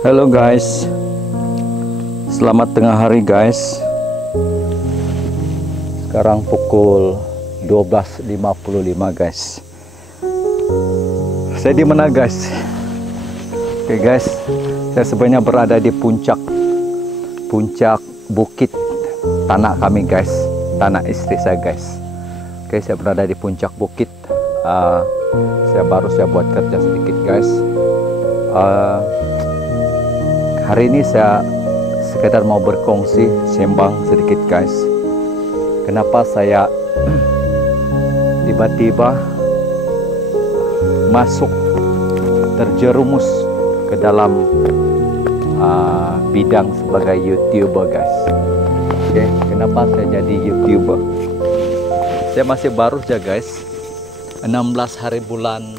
Halo guys, selamat tengah hari guys. Sekarang pukul 12.55 guys. Saya di mana guys? Oke guys, saya sebenarnya berada di puncak bukit tanah kami guys, tanah istri saya guys. Oke, saya berada di puncak bukit. Saya buat kerja sedikit guys. Hari ini saya sekedar mau berkongsi, sembang sedikit guys. Kenapa saya tiba-tiba masuk terjerumus ke dalam bidang sebagai YouTuber guys. Oke, kenapa saya jadi YouTuber? Saya masih baru saja guys, 16 hari bulan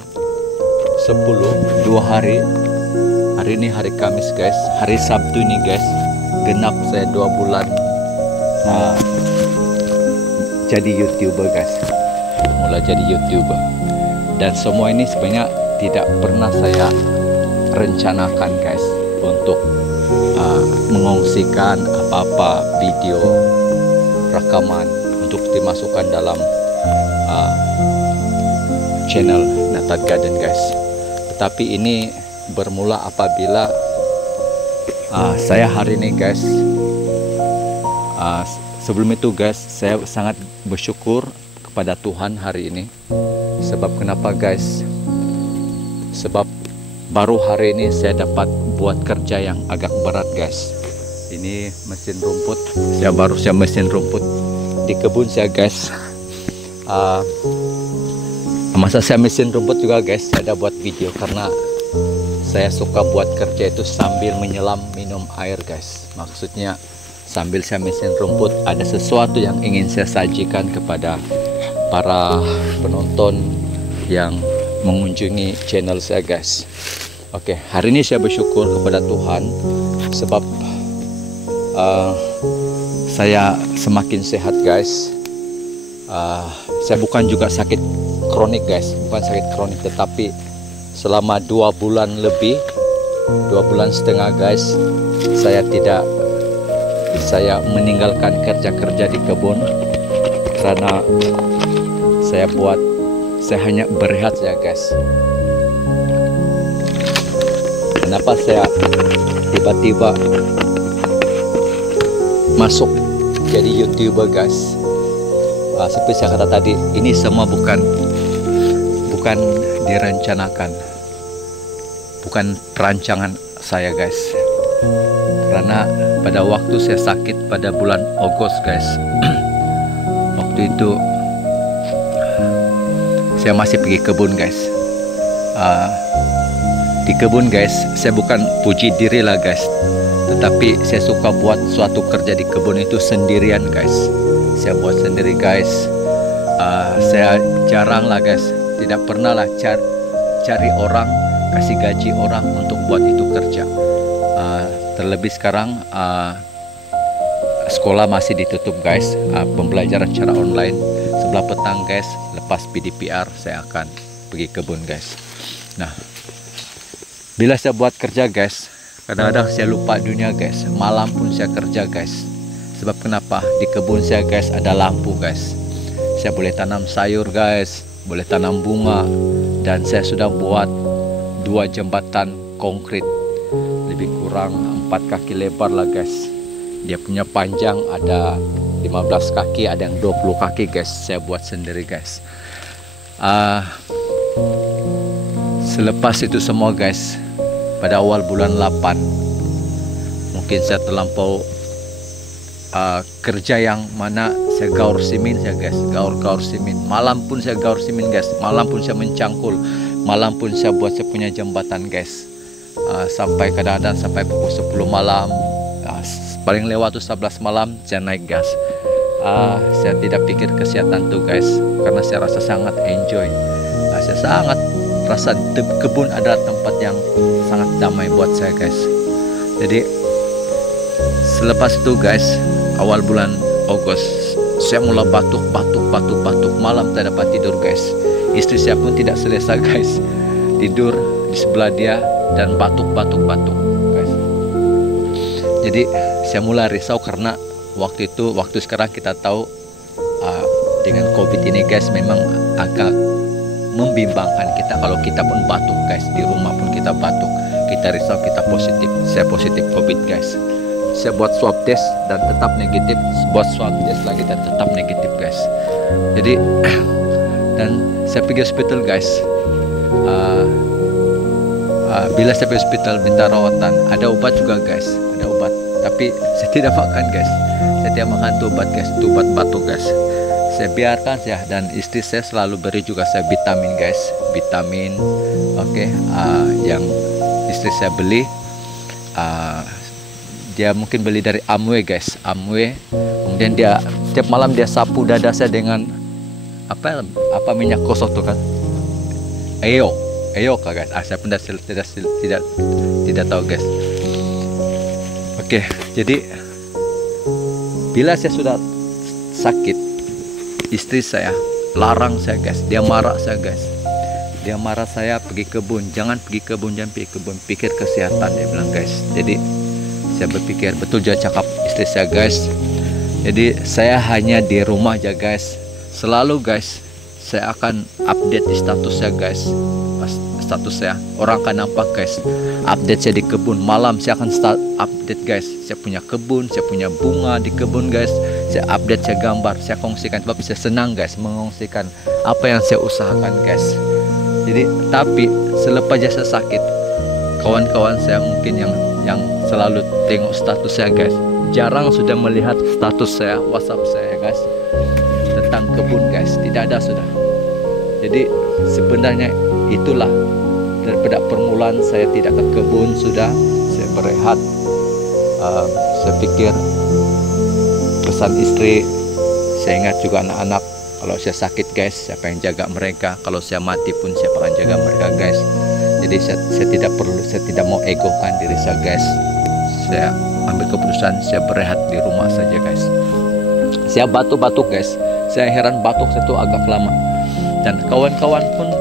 10, 2 hari. Hari ini hari Kamis guys, hari Sabtu nih guys, genap saya 2 bulan jadi YouTuber guys, mulai jadi YouTuber. Dan semua ini sebenarnya tidak pernah saya rencanakan guys untuk mengongsikan apa-apa video rekaman untuk dimasukkan dalam channel Natat Garden guys. Tetapi ini bermula apabila saya hari ini guys, sebelum itu guys, saya sangat bersyukur kepada Tuhan hari ini. Sebab kenapa guys? Sebab baru hari ini saya dapat buat kerja yang agak berat guys. Ini mesin rumput, saya mesin rumput di kebun saya guys. Masa saya mesin rumput juga guys, saya ada buat video karena saya suka buat kerja itu sambil menyelam minum air guys. Maksudnya sambil saya mesin rumput ada sesuatu yang ingin saya sajikan kepada para penonton yang mengunjungi channel saya guys. Oke, hari ini saya bersyukur kepada Tuhan sebab saya semakin sehat guys. Saya bukan juga sakit kronik guys, bukan sakit kronik, tetapi selama 2 bulan lebih, 2 bulan setengah guys, saya meninggalkan kerja-kerja di kebun karena saya hanya berehat ya guys. Kenapa saya tiba-tiba masuk jadi YouTuber guys? Seperti saya kata tadi, ini semua bukan direncanakan, bukan perancangan saya guys. Karena pada waktu saya sakit pada bulan Agustus guys, waktu itu saya masih pergi kebun guys. Di kebun guys, saya bukan puji diri lah guys, tetapi saya suka buat suatu kerja di kebun itu sendirian guys. Saya buat sendiri guys. Saya jarang lah guys, tidak pernah lah cari orang, kasih gaji orang untuk buat itu kerja. Terlebih sekarang sekolah masih ditutup guys, pembelajaran secara online. Sebelah petang guys, lepas PDPR saya akan pergi kebun guys. Nah, bila saya buat kerja guys, kadang-kadang saya lupa dunia guys. Malam pun saya kerja guys. Sebab kenapa? Di kebun saya guys ada lampu guys. Saya boleh tanam sayur guys, boleh tanam bunga, dan saya sudah buat 2 jembatan konkret, lebih kurang 4 kaki lebar lah guys. Dia punya panjang ada 15 kaki, ada yang 20 kaki guys. Saya buat sendiri guys. Selepas itu semua guys, pada awal bulan 8 mungkin saya terlampau kerja yang mana saya gaur simin saya guys, gaur simin. Malam pun saya gaur simin guys, malam pun saya mencangkul, malam pun saya buat saya punya jembatan guys. Sampai kadang-kadang sampai pukul 10 malam, paling lewat tuh 11 malam saya naik gas. saya tidak pikir kesehatan tuh guys, karena saya rasa sangat enjoy. Saya sangat rasa kebun adalah tempat yang sangat damai buat saya guys. Jadi selepas itu guys, awal bulan Agustus saya mulai batuk malam tak dapat tidur guys. Istri saya pun tidak selesa guys, tidur di sebelah dia dan batuk guys. Jadi saya mulai risau karena waktu sekarang kita tahu dengan COVID ini guys, memang agak membimbangkan kita kalau kita pun batuk guys, di rumah pun kita batuk, kita risau kita positif. Saya positif COVID guys. Saya buat swab test dan tetap negatif, buat swab test lagi dan tetap negatif guys. Jadi dan saya pergi hospital guys. Bila saya pergi hospital minta rawatan, ada obat juga guys, ada obat. Tapi saya tidak makan guys, saya tidak makan tuh obat guys, itu obat batuk guys. Saya biarkan ya, dan istri saya selalu beri juga saya vitamin guys, vitamin. Oke, yang istri saya beli, dia mungkin beli dari Amway guys, Amway. Kemudian dia tiap malam dia sapu dada saya dengan apa minyak gosok tuh kan, EO kah guys? Saya pun tidak tahu guys. Oke, jadi bila saya sudah sakit, istri saya larang saya guys, dia marah saya guys, dia marah saya pergi kebun, jangan pergi kebun, pikir kesehatan, dia bilang guys. Jadi saya berpikir betul dia cakap istri saya guys. Jadi saya hanya di rumah aja guys, selalu guys saya akan update di status saya guys. Status saya, orang akan nampak guys, update saya di kebun. Malam saya akan update guys, saya punya kebun, saya punya bunga di kebun guys. Saya update, saya gambar, saya kongsikan, sebab saya senang guys mengongsikan apa yang saya usahakan guys. Jadi tapi selepas saya sakit, kawan-kawan saya mungkin yang selalu tengok status saya guys, jarang sudah melihat status saya, WhatsApp saya guys, tentang kebun guys, tidak ada sudah. Jadi sebenarnya itulah daripada permulaan saya tidak ke kebun, sudah saya berehat. Saya pikir pesan istri, saya ingat juga anak-anak, kalau saya sakit guys, siapa yang jaga mereka, kalau saya mati pun siapa yang jaga mereka guys. Jadi saya tidak mau egokan diri saya guys. Saya ambil keputusan, saya berehat di rumah saja guys. Saya batuk guys, saya heran batuk saya itu agak lama. Dan kawan-kawan pun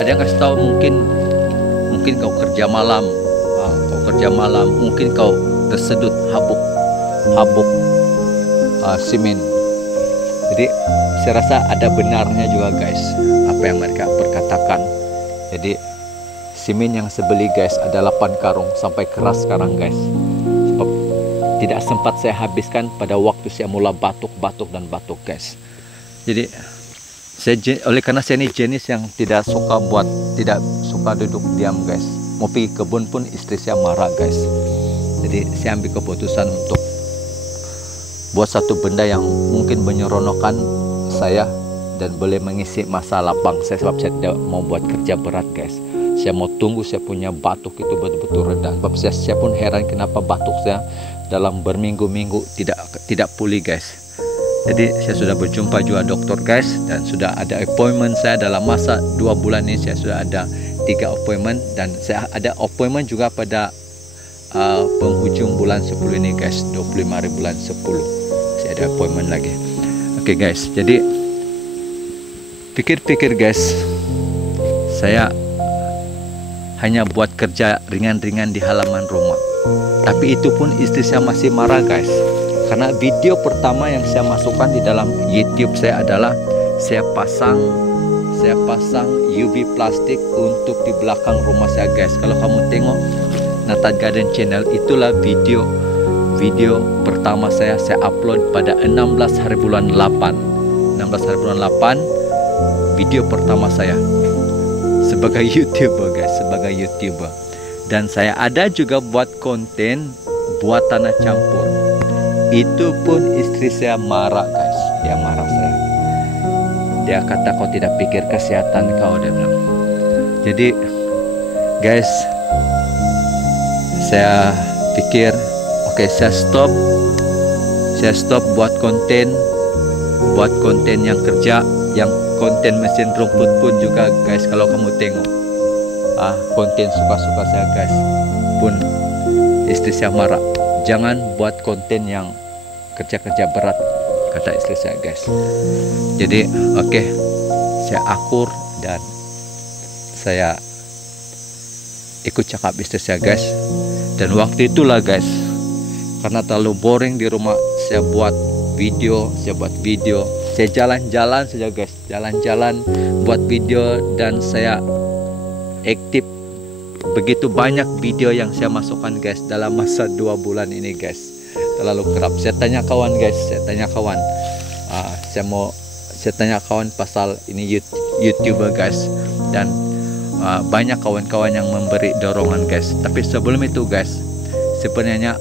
ada yang kasih tahu, mungkin kau kerja malam, mungkin kau tersedut habuk simen. Jadi saya rasa ada benarnya juga guys apa yang mereka perkatakan. Jadi simen yang saya beli guys ada 8 karung, sampai keras sekarang guys, sebab tidak sempat saya habiskan pada waktu saya mula batuk guys. Jadi oleh karena saya ini jenis yang tidak suka duduk diam guys. Mau pergi kebun pun istri saya marah guys. Jadi saya ambil keputusan untuk buat satu benda yang mungkin menyeronokkan saya dan boleh mengisi masa lapang saya, sebab saya tidak mau buat kerja berat guys. Saya mau tunggu saya punya batuk itu betul-betul rendah. Sebab saya pun heran kenapa batuk saya dalam berminggu-minggu tidak pulih guys. Jadi saya sudah berjumpa juga dokter guys, dan sudah ada appointment saya dalam masa 2 bulan ini. Saya sudah ada 3 appointment, dan saya ada appointment juga pada penghujung bulan 10 ini guys, 25 hari bulan 10 saya ada appointment lagi. Oke guys, jadi pikir-pikir guys, saya hanya buat kerja ringan-ringan di halaman rumah, tapi itu pun istri saya masih marah guys. Karena video pertama yang saya masukkan di dalam YouTube saya adalah saya pasang UV plastik untuk di belakang rumah saya guys. Kalau kamu tengok Natat Garden Channel, itulah video pertama saya upload pada 16 hari bulan 8. 16 hari bulan 8 video pertama saya sebagai YouTuber guys, sebagai YouTuber. Dan saya ada juga buat konten buat tanah campur. Itu pun istri saya marah guys, dia marah saya. Dia kata kau tidak pikir kesehatan kau, dia bilang. Jadi guys, saya pikir oke, saya stop buat konten buat konten yang kerja, yang konten mesin rumput pun juga guys. Kalau kamu tengok konten suka-suka saya guys, pun istri saya marah, jangan buat konten yang kerja-kerja berat, kata istri saya guys. Jadi oke, saya akur dan saya ikut cakap istri saya guys. Dan waktu itulah guys, karena terlalu boring di rumah, saya buat video, saya jalan-jalan saja guys, jalan-jalan buat video, dan saya aktif. Begitu banyak video yang saya masukkan guys dalam masa 2 bulan ini guys, terlalu kerap. Saya tanya kawan guys, saya tanya kawan pasal ini YouTuber guys, dan banyak kawan-kawan yang memberi dorongan guys. Tapi sebelum itu guys, sebenarnya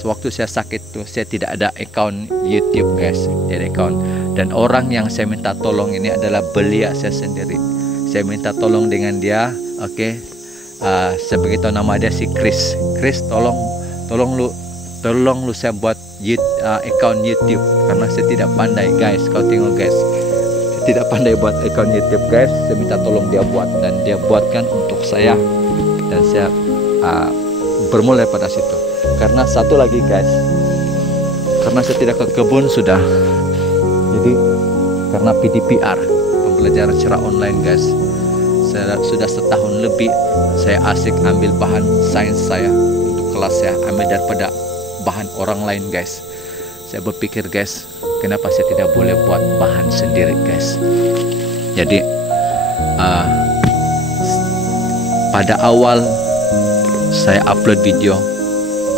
waktu saya sakit tuh, saya tidak ada account YouTube guys, tidak ada account. Dan orang yang saya minta tolong ini adalah belia saya sendiri. Saya minta tolong dengan dia, oke. Saya beritahu nama dia si Chris. Chris, tolong lu saya buat account YouTube, karena saya tidak pandai guys. Kau tengok guys, saya tidak pandai buat account YouTube guys. Saya minta tolong dia buat, dan dia buatkan untuk saya, dan saya bermulai pada situ. Karena satu lagi guys, karena saya tidak ke kebun sudah, jadi karena PDPR, pembelajaran secara online guys, saya sudah setahun lebih saya asik ambil bahan sains saya untuk kelas saya, ambil daripada bahan orang lain guys. Saya berpikir guys, kenapa saya tidak boleh buat bahan sendiri guys. Jadi pada awal saya upload video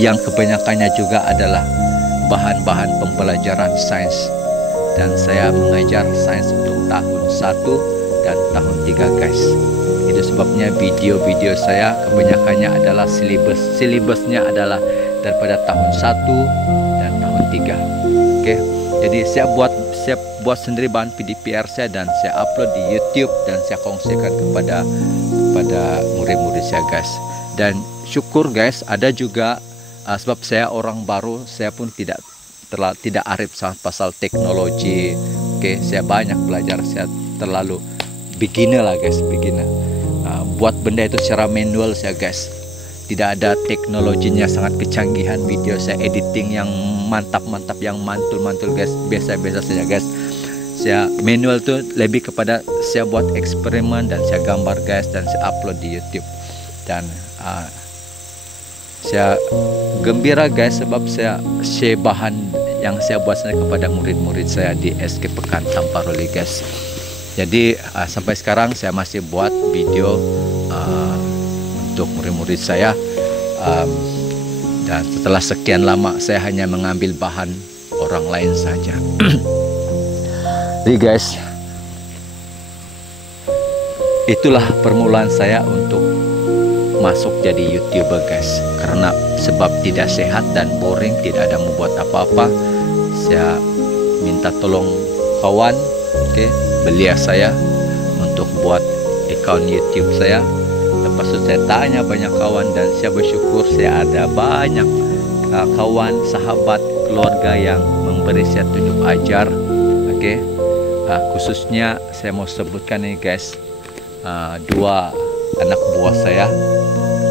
yang kebanyakannya juga adalah bahan-bahan pembelajaran sains, dan saya mengajar sains untuk tahun 1 dan tahun 3 guys. Itu sebabnya video-video saya kebanyakannya adalah silibusnya adalah daripada tahun 1 dan tahun 3. Oke. Jadi saya buat sendiri bahan PDPR saya, dan saya upload di YouTube, dan saya kongsikan kepada murid-murid saya guys. Dan syukur guys, ada juga sebab saya orang baru, saya pun tidak arif pasal teknologi. Oke, saya banyak belajar, saya terlalu beginner lah guys, beginner. Buat benda itu secara manual saya guys, tidak ada teknologinya sangat kecanggihan. Video saya editing yang mantap-mantap, yang mantul-mantul guys, biasa-biasa saja guys. Saya manual tuh lebih kepada saya buat eksperimen, dan saya gambar guys, dan saya upload di YouTube. Dan saya gembira guys, sebab saya share bahan yang saya buat sendiri kepada murid-murid saya di SK Pekan Tamparuli guys. Jadi sampai sekarang saya masih buat video untuk murid-murid saya, dan setelah sekian lama saya hanya mengambil bahan orang lain saja. Jadi guys, itulah permulaan saya untuk masuk jadi YouTuber guys. Karena sebab tidak sehat dan boring, tidak ada membuat apa-apa, saya minta tolong kawan, oke, belia saya untuk buat account YouTube saya. Lepas itu saya tanya banyak kawan, dan saya bersyukur saya ada banyak kawan, sahabat, keluarga yang memberi saya tunjuk ajar. Oke, khususnya saya mau sebutkan ini guys, 2 anak buah saya.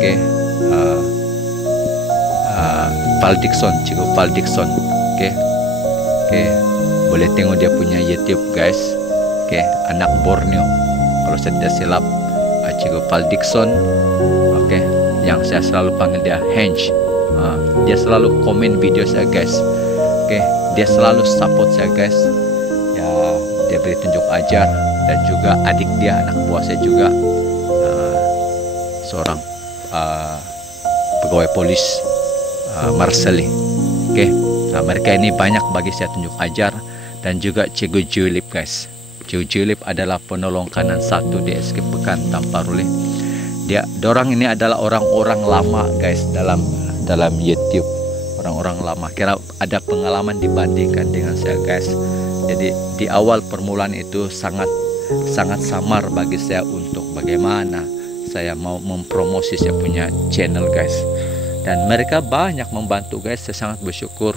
Oke, Cikgu Val Dixon. Oke, boleh tengok dia punya YouTube guys. Oke, anak Borneo kalau saya tidak silap, Cikgu Val Dixon. Oke, yang saya selalu panggil dia Hench. Dia selalu komen video saya guys. Oke, dia selalu support saya guys. Ya, dia beri tunjuk ajar. Dan juga adik dia, anak buah saya juga, seorang pegawai polis, Marceli. Oke, mereka ini banyak bagi saya tunjuk ajar. Dan juga Cikgu Julip guys. Cikgu Julip adalah penolong kanan 1 di SK Pekan Tamparuli. Dorang ini adalah orang-orang lama guys dalam YouTube. Orang-orang lama, kira ada pengalaman dibandingkan dengan saya guys. Jadi di awal permulaan itu sangat samar bagi saya untuk bagaimana saya mau mempromosi saya punya channel guys. Dan mereka banyak membantu guys, saya sangat bersyukur.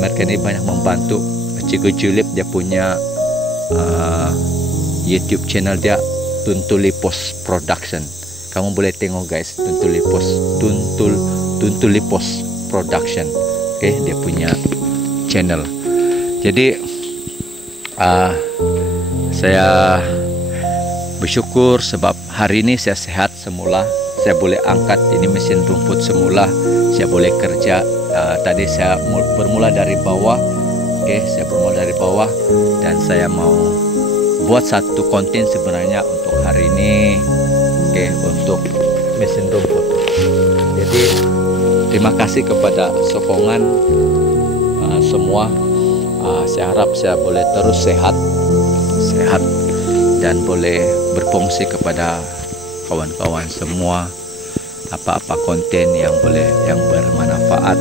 Mereka ini banyak membantu. Cikgu Julip dia punya YouTube channel dia, Tuntulipos Production. Kamu boleh tengok guys, Tuntulipos Production. Oke, dia punya channel. Jadi saya bersyukur sebab hari ini saya sehat semula. Saya boleh angkat ini mesin rumput semula. Saya boleh kerja. Tadi saya bermula dari bawah. Oke, saya bermula dari bawah dan saya mau buat satu konten sebenarnya untuk hari ini. Oke, untuk mesin rumput. Jadi terima kasih kepada sokongan semua. Saya harap saya boleh terus sehat dan boleh berfungsi kepada kawan-kawan semua, apa-apa konten yang bermanfaat,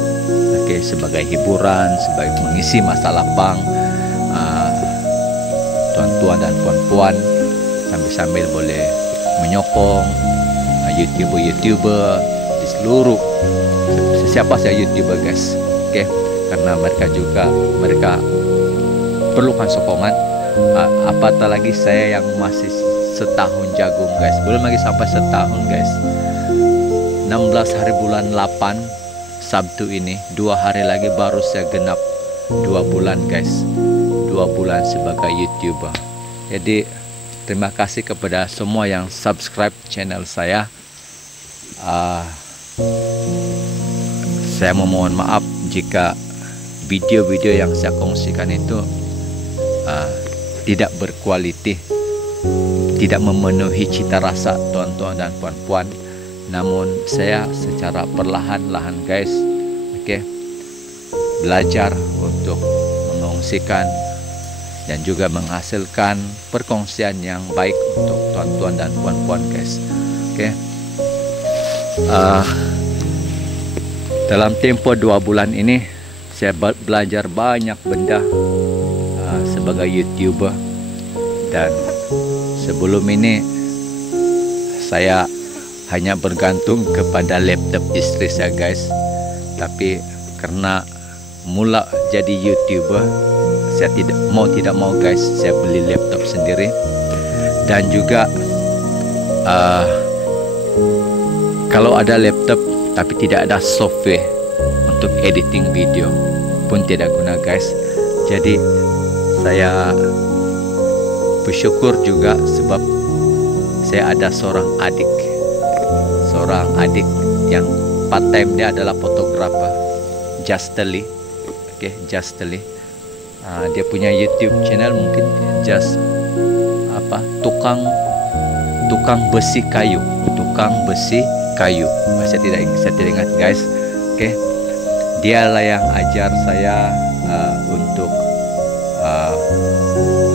oke, sebagai hiburan, sebagai mengisi masa lapang tuan-tuan dan puan-puan, sambil boleh menyokong YouTuber di seluruh, siapa saya YouTuber guys, oke, karena mereka perlukan sokongan. Apatah lagi saya yang masih setahun jagung guys, belum lagi sampai setahun guys. 16 hari bulan 8 Sabtu ini, 2 hari lagi baru saya genap 2 bulan guys, 2 bulan sebagai YouTuber. Jadi terima kasih kepada semua yang subscribe channel saya. Saya memohon maaf jika video-video yang saya kongsikan itu tidak berkualiti, tidak memenuhi cita rasa tuan-tuan dan puan-puan. Namun saya secara perlahan-lahan guys, oke, belajar untuk mengongsikan dan juga menghasilkan perkongsian yang baik untuk tuan-tuan dan puan-puan guys, oke. Dalam tempo 2 bulan ini saya belajar banyak benda sebagai YouTuber, dan sebelum ini saya hanya bergantung kepada laptop istri saya guys. Tapi karena mula jadi YouTuber, saya tidak mau guys, saya beli laptop sendiri. Dan juga kalau ada laptop tapi tidak ada software untuk editing video pun tidak guna guys. Jadi saya bersyukur juga sebab saya ada seorang adik yang part time, dia adalah fotografer, Justly. Oke, Justly. Dia punya YouTube channel, mungkin tukang besi kayu. Saya tidak ingat guys. Oke. Dialah yang ajar saya untuk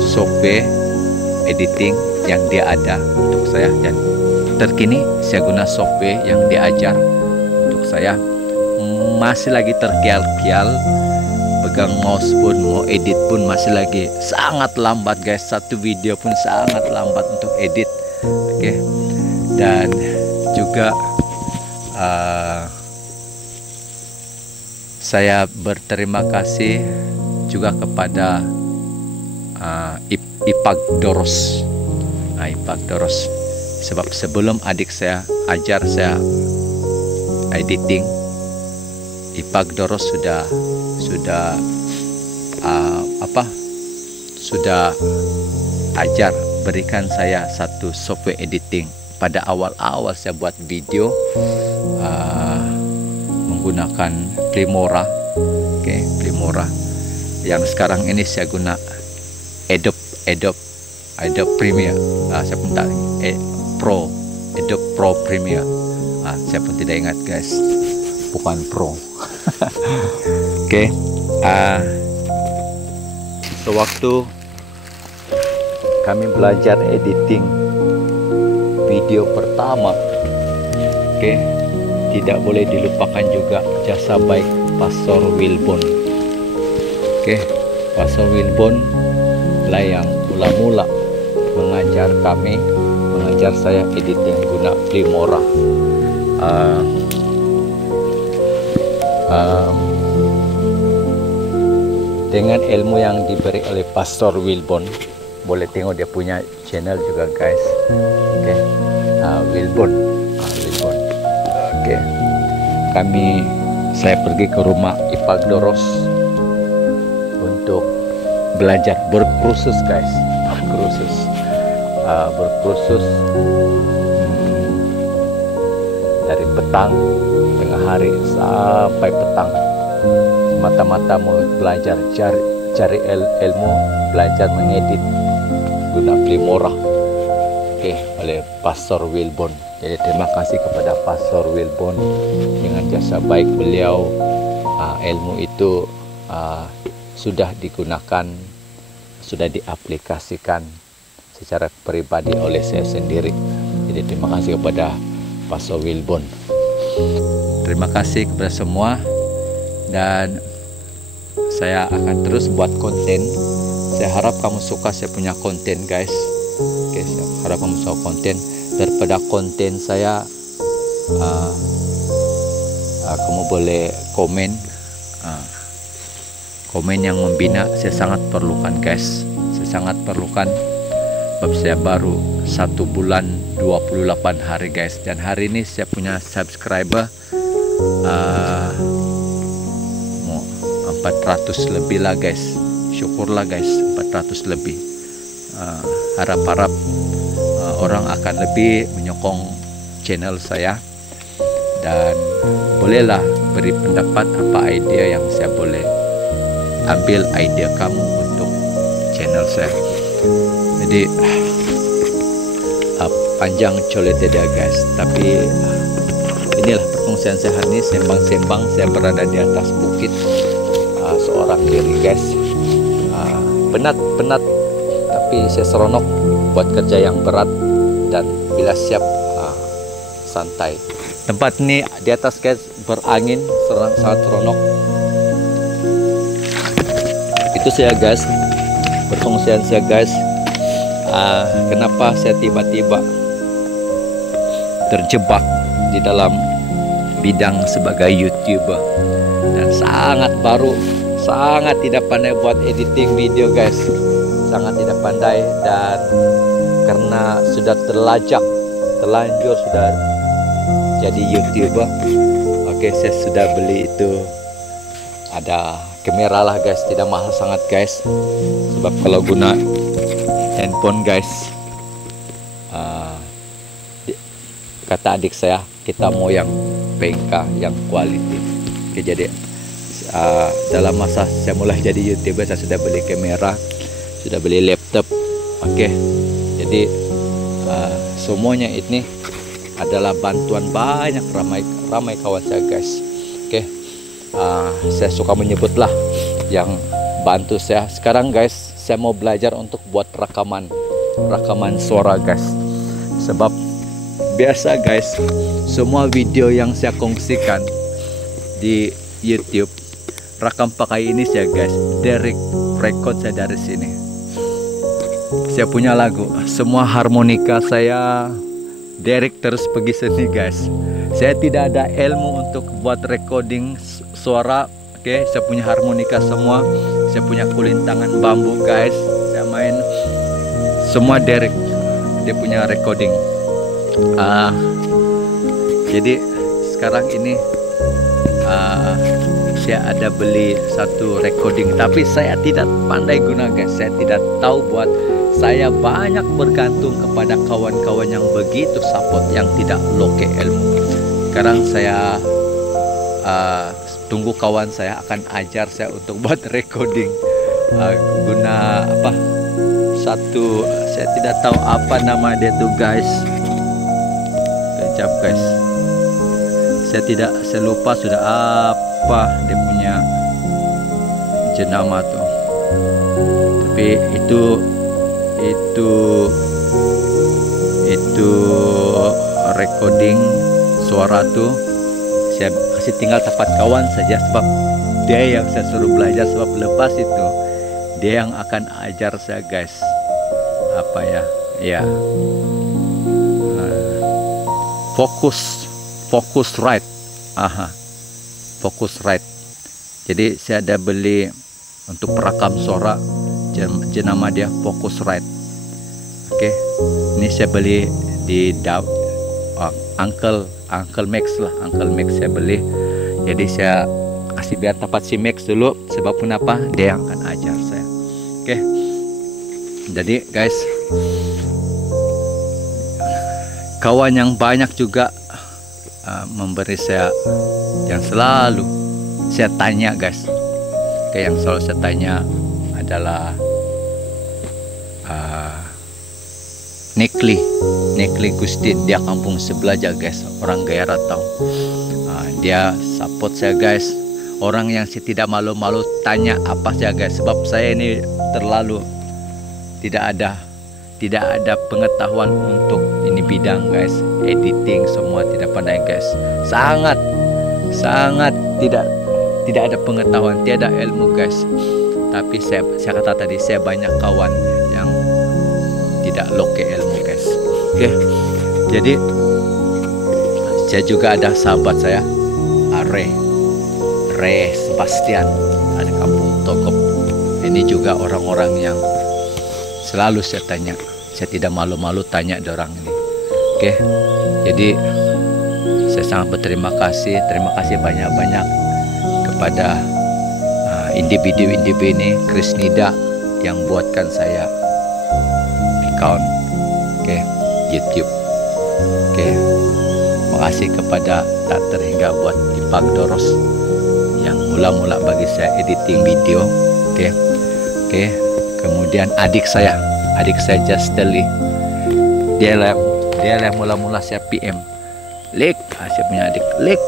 software editing yang dia ada untuk saya, dan terkini saya guna software yang dia ajar untuk saya. Masih lagi terkial-kial, pegang mouse pun, mau edit pun masih lagi sangat lambat guys. Satu video pun sangat lambat untuk edit. Oke. Dan juga saya berterima kasih juga kepada Ipak Doros. Ipak Doros, sebab sebelum adik saya ajar saya editing, Ipak Doros sudah ajar, berikan saya satu software editing. Pada awal-awal saya buat video menggunakan Filmora, oke, Filmora. Yang sekarang ini saya guna Adobe Premiere. Saya pun tak Adobe Pro Premiere. Saya pun tidak ingat guys, bukan Pro. Oke. Sewaktu kami belajar editing video pertama, oke, tidak boleh dilupakan juga jasa baik Pastor Wilbon. Oke, Pastor Wilbon lah yang mula-mula mengajar saya editing guna Filmora. dengan ilmu yang diberi oleh Pastor Wilbon. Boleh tengok dia punya channel juga guys. Oke, Wilbon. Wilbon. Oke. Saya pergi ke rumah Ipagdoros untuk belajar berkursus guys. Berkursus dari petang tengah hari sampai petang, mata-mata mau belajar cari ilmu, belajar mengedit guna Filmora. Oke, oleh Pastor Wilbon. Jadi terima kasih kepada Pastor Wilbon dengan jasa baik beliau. Ilmu itu sudah digunakan, sudah diaplikasikan secara pribadi oleh saya sendiri. Jadi terima kasih kepada Pastor Wilbon. Terima kasih kepada semua, dan saya akan terus buat konten. Saya harap kamu suka saya punya konten guys. Oke, saya harap kamu suka konten. Daripada konten saya, kamu boleh komen yang membina. Saya sangat perlukan guys, saya sangat perlukan. Sebab saya baru 1 bulan 28 hari guys, dan hari ini saya punya subscriber 400 lebih lah guys. Syukurlah guys, 400 lebih. Harap-harap orang akan lebih menyokong channel saya, dan bolehlah beri pendapat apa idea yang saya boleh ambil idea kamu untuk channel saya. Jadi panjang coletnya dia guys, tapi inilah perkongsian saya hari ini, sembang-sembang. Saya berada di atas bukit seorang diri guys. Penat, tapi saya seronok buat kerja yang berat, dan bila siap santai. Tempat ini di atas guys berangin, sangat seronok. Itu saya guys, perkongsian saya guys. Kenapa saya tiba-tiba terjebak di dalam bidang sebagai YouTuber, dan sangat baru, sangat tidak pandai buat editing video guys, sangat tidak pandai. Dan karena sudah terlanjur sudah jadi YouTuber, oke, saya sudah beli itu, ada kamera lah guys, tidak mahal sangat guys. Sebab kalau guna handphone guys, kata adik saya, kita mau yang PK, yang quality. Oke, jadi dalam masa saya mulai jadi YouTuber, saya sudah beli kamera, sudah beli laptop. Oke, jadi semuanya ini adalah bantuan banyak ramai kawan saya guys. Oke, saya suka menyebutlah yang bantu saya sekarang guys. Saya mau belajar untuk buat rekaman suara guys. Sebab biasa guys, semua video yang saya kongsikan di YouTube rekam pakai ini saya guys, direct record saya dari sini. Saya punya lagu, semua harmonika saya direct terus pergi sini guys. Saya tidak ada ilmu untuk buat recording suara. Oke, saya punya harmonika semua, saya punya kulintangan bambu guys, saya main semua direct, dia punya recording. Jadi sekarang ini saya ada beli satu recording, tapi saya tidak pandai guna guys, saya tidak tahu buat. Saya banyak bergantung kepada kawan-kawan yang begitu support, yang tidak loke ilmu. Sekarang saya tunggu kawan saya akan ajar saya untuk buat recording guna apa, satu saya tidak tahu apa nama dia tuh guys. Kejap guys, saya lupa sudah apa dia punya jenama tuh, tapi itu recording suara tuh saya kasih tinggal tempat kawan saja, sebab dia yang saya suruh belajar. Sebab lepas itu dia yang akan ajar saya guys, apa ya fokus right. Fokus right. Jadi saya ada beli untuk perekam suara, jenama dia Focusrite. Oke, ini saya beli di Uncle Max lah, Uncle Max saya beli. Jadi saya kasih biar tempat si Max dulu, sebab kenapa dia yang akan ajar saya. Oke, jadi guys, kawan yang banyak juga memberi saya, yang selalu saya tanya guys. Oke, yang selalu saya tanya adalah Nekli Gusti, dia kampung sebelah aja guys, orang Gaya Ratau. Dia support saya guys, orang yang saya tidak malu-malu tanya apa saja guys, sebab saya ini terlalu tidak ada pengetahuan untuk ini bidang guys, editing semua tidak pandai guys, sangat tidak ada pengetahuan, tiada ilmu guys. Tapi saya kata tadi, saya banyak kawan yang tidak loke ilmu guys. Oke, jadi saya juga ada sahabat saya, Re Sebastian, ada kampung Tokop. Ini juga orang-orang yang selalu saya tanya, saya tidak malu-malu tanya orang ini. Oke, jadi saya sangat terima kasih banyak-banyak kepada individu ini, Krisnida, yang buatkan saya account, oke, YouTube. Oke, makasih kepada tak terhingga buat Ipak Doros yang mula-mula bagi saya editing video. Oke, kemudian adik saya Justeli, dia lah mula-mula saya PM, Lek, saya punya adik, Lek,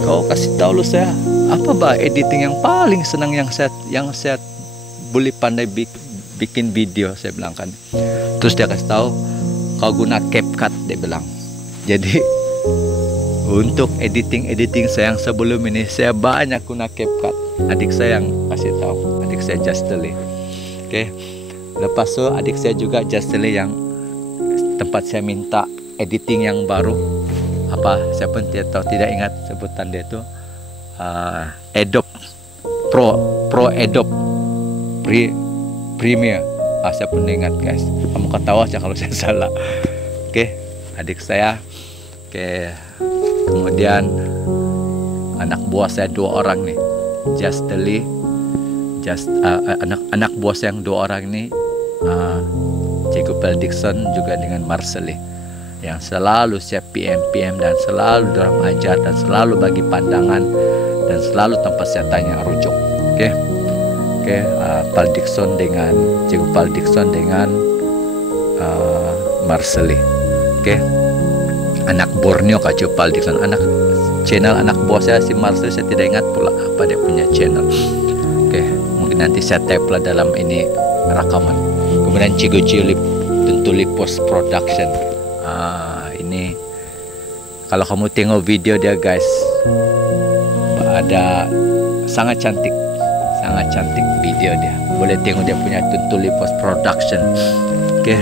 kau kasih tahu lu saya apa bah editing yang paling senang, yang saya boleh pandai bikin video, saya bilang kan. Terus dia kasih tahu, kau guna CapCut, dia bilang. Jadi untuk editing saya yang sebelum ini, saya banyak guna CapCut. Adik saya yang kasih tahu, adik saya Justeli. Oke, lepas itu adik saya juga Justeli yang tempat saya minta editing yang baru, apa saya pun tidak ingat sebutan dia itu, Adobe Pro Adobe Premiere. Saya pun ingat guys, kamu ketawa aja kalau saya salah. Oke, adik saya. Oke, kemudian anak buah saya 2 orang nih, Justeli, anak buah saya yang 2 orang ini, Cikgu Pel Dixon juga dengan Marceli, yang selalu saya PM dan selalu dorang ajar dan selalu bagi pandangan dan selalu tempat saya tanya rujuk. Oke, Pak Dixon dengan Cikgu Pak Dixon dengan Marceli. Oke, anak Borneo Kak Cikgu Pak Dixon, channel anak buah saya si Marceli, saya tidak ingat pula apa dia punya channel. Oke, mungkin nanti saya tag lah dalam ini rekaman. Kemudian Cikgu Julip Tuntuli Post Production. Ini kalau kamu tengok video dia guys, ada sangat cantik video dia. Boleh tengok dia punya Tuntuli Post Production. Oke,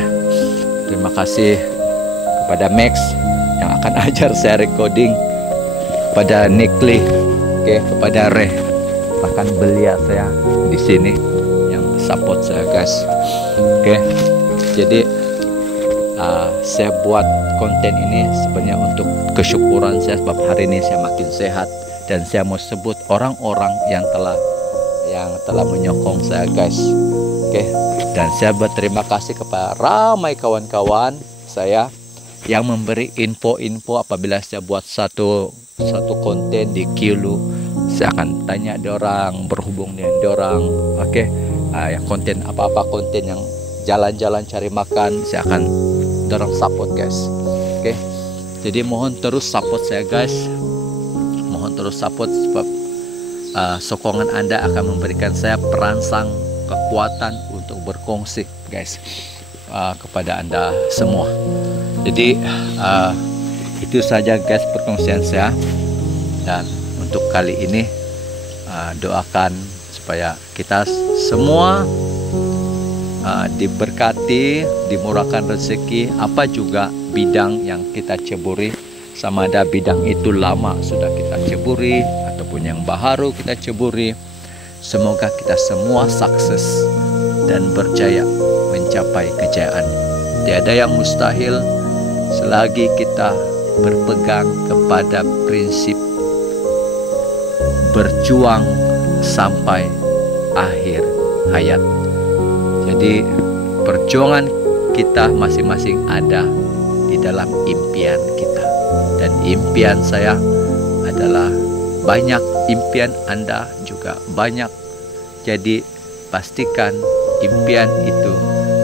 terima kasih kepada Max yang akan ajar saya recording, kepada Nekli, kepada Re, bahkan belia saya di sini yang support saya guys. Jadi saya buat konten ini sebenarnya untuk kesyukuran saya, sebab hari ini saya makin sehat, dan saya mau sebut orang-orang yang telah menyokong saya guys. Dan saya berterima kasih kepada ramai kawan-kawan saya yang memberi info-info apabila saya buat satu konten di Kilu, saya akan tanya orang, berhubung dengan orang. Yang konten apa-apa, konten yang jalan-jalan cari makan, saya akan dorong support guys. Jadi mohon terus support saya guys, mohon terus support, sebab sokongan Anda akan memberikan saya perangsang kekuatan untuk berkongsi guys kepada Anda semua. Jadi itu saja guys perkongsian saya, dan untuk kali ini doakan supaya kita semua diberkati, dimurahkan rezeki, apa juga bidang yang kita ceburi, sama ada bidang itu lama sudah kita ceburi ataupun yang baru kita ceburi, Semoga kita semua sukses dan berjaya mencapai kejayaan. Tiada yang mustahil selagi kita berpegang kepada prinsip berjuang sampai akhir hayat. Jadi perjuangan kita masing-masing ada di dalam impian kita. Dan impian saya adalah banyak, impian Anda juga banyak. Jadi pastikan impian itu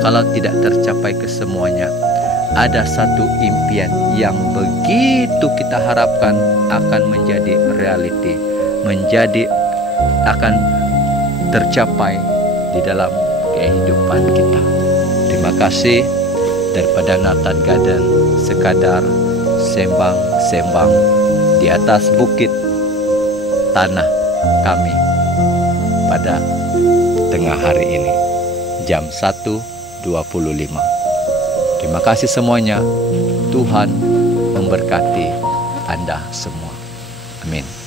kalau tidak tercapai kesemuanya, ada satu impian yang begitu kita harapkan akan menjadi reality, akan tercapai di dalam kehidupan kita. Terima kasih. Daripada Nathan Garden, sekadar sembang-sembang di atas bukit tanah kami pada tengah hari ini, jam 1.25. Terima kasih semuanya. Tuhan memberkati Anda semua. Amin.